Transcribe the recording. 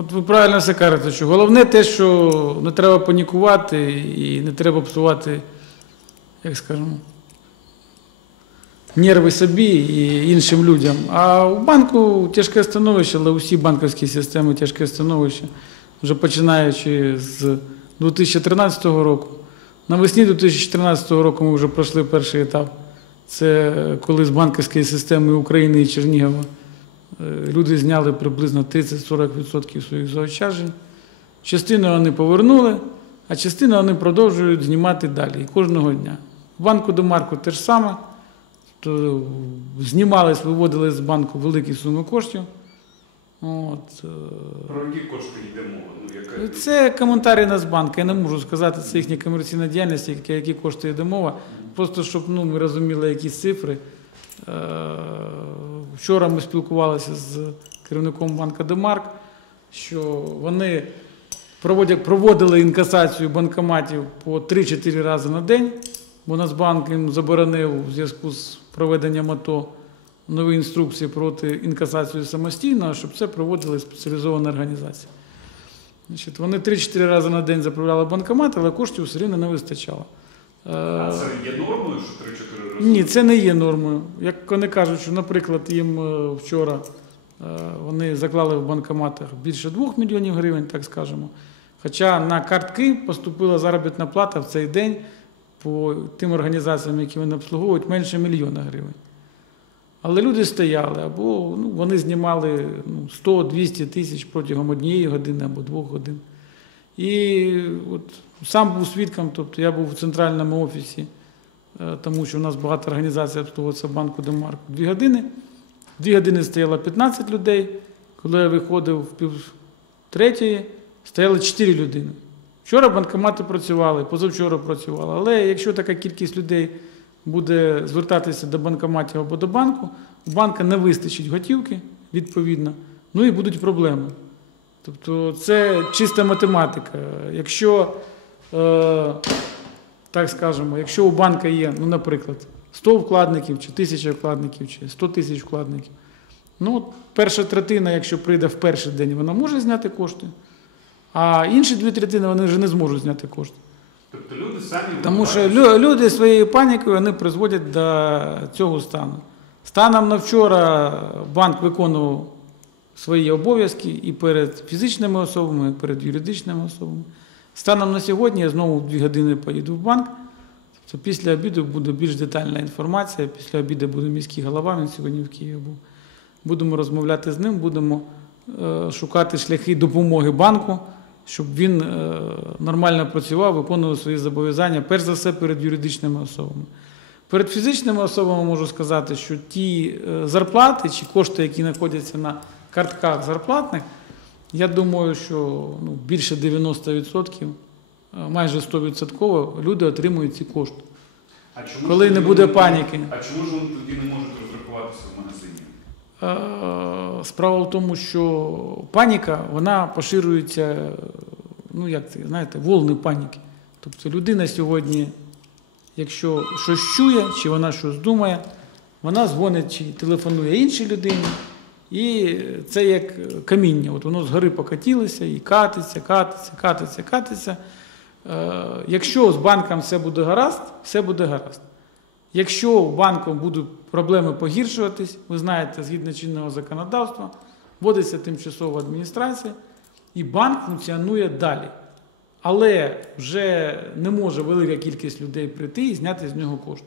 От ви правильно все кажете, що головне те, що не треба панікувати і не треба псувати, як скажемо, нерви собі і іншим людям. А у банку тяжке становище, але усі банківські системи тяжке становище, вже починаючи з 2013 року. Навесні 2014 року ми вже пройшли перший етап. Це коли з банківської системи України і Чернігова люди зняли приблизно 30-40% своїх заощаджень. Частину вони повернули, а частину вони продовжують знімати далі кожного дня. В банку до марку те ж саме. То знімались, виводили з банку великі суми коштів. От, е, Про які кошти йде мова? Ну, яка... це коментарі Нацбанку. Я не можу сказати, це їхня комерційна діяльність, які, які кошти йде мова. Просто щоб ну, ми розуміли якісь цифри. Вчора ми спілкувалися з керівником банка Демарк, що вони проводили інкасацію банкоматів по 3-4 рази на день, бо Нацбанк їм заборонив у зв'язку з проведенням АТО нові інструкції проти інкасації самостійно, щоб це проводили спеціалізовані організації. Значить, вони 3-4 рази на день заправляли банкомат, але коштів все рівно не вистачало. А це є нормою, що 3-4 рази? ні, це не є нормою. Як вони кажуть, що, наприклад, їм е, вчора е, вони заклали в банкоматах більше 2 мільйонів гривень, так скажемо. Хоча на картки поступила заробітна плата в цей день по тим організаціям, які вони обслуговують, менше мільйона гривень. Але люди стояли, або ну, вони знімали ну, 100-200 тисяч протягом однієї години або двох годин. І от сам був свідком, тобто я був у центральному офісі, е, тому що у нас багато організацій обслуговується банку Демарк. Дві години. Дві години стояло 15 людей. Коли я виходив в пів третьої, стояло 4 людини. Вчора банкомати працювали, позавчора працювали. Але якщо така кількість людей буде звертатися до банкоматів або до банку, у банка не вистачить готівки, відповідно, ну і будуть проблеми. Тобто це чиста математика. Якщо, е, так скажемо, якщо у банка є, ну, наприклад, 100 вкладників, чи 1000 вкладників, чи 100 тисяч вкладників, ну, перша третина, якщо прийде в перший день, вона може зняти кошти, а інші дві третини вони вже не зможуть зняти кошти. Тобто люди самі Тому що лю- люди своєю панікою вони призводять до цього стану. Станом на вчора банк виконував свої обов'язки і перед фізичними особами, і перед юридичними особами. Станом на сьогодні я знову дві години поїду в банк. Тобто після обіду буде більш детальна інформація. Після обіду буде міський голова, він сьогодні в Києві був. Будемо розмовляти з ним, будемо е, шукати шляхи допомоги банку, щоб він е, нормально працював, виконував свої зобов'язання, перш за все перед юридичними особами. Перед фізичними особами можу сказати, що ті е, зарплати чи кошти, які знаходяться на картках зарплатних, я думаю, що ну, більше 90%, е, майже 100% люди отримують ці кошти. а чому коли ж не тоді буде вони- паніки. А чому ж вони тоді не можуть розрахуватися в магазині? Е, Справа в тому, що паніка вона поширюється, е, ну як це, знаєте, волни паніки. Тобто людина сьогодні, якщо щось чує, чи вона щось думає, вона дзвонить чи телефонує іншій людині, і це як каміння. От воно згори покатілося і катиться, катиться, катиться, катиться. Е, Якщо з банком все буде гаразд, все буде гаразд. Якщо у банку будуть проблеми погіршуватись, ви знаєте, згідно чинного законодавства, вводиться тимчасова адміністрація, і банк функціонує далі. Але вже не може велика кількість людей прийти і зняти з нього кошти.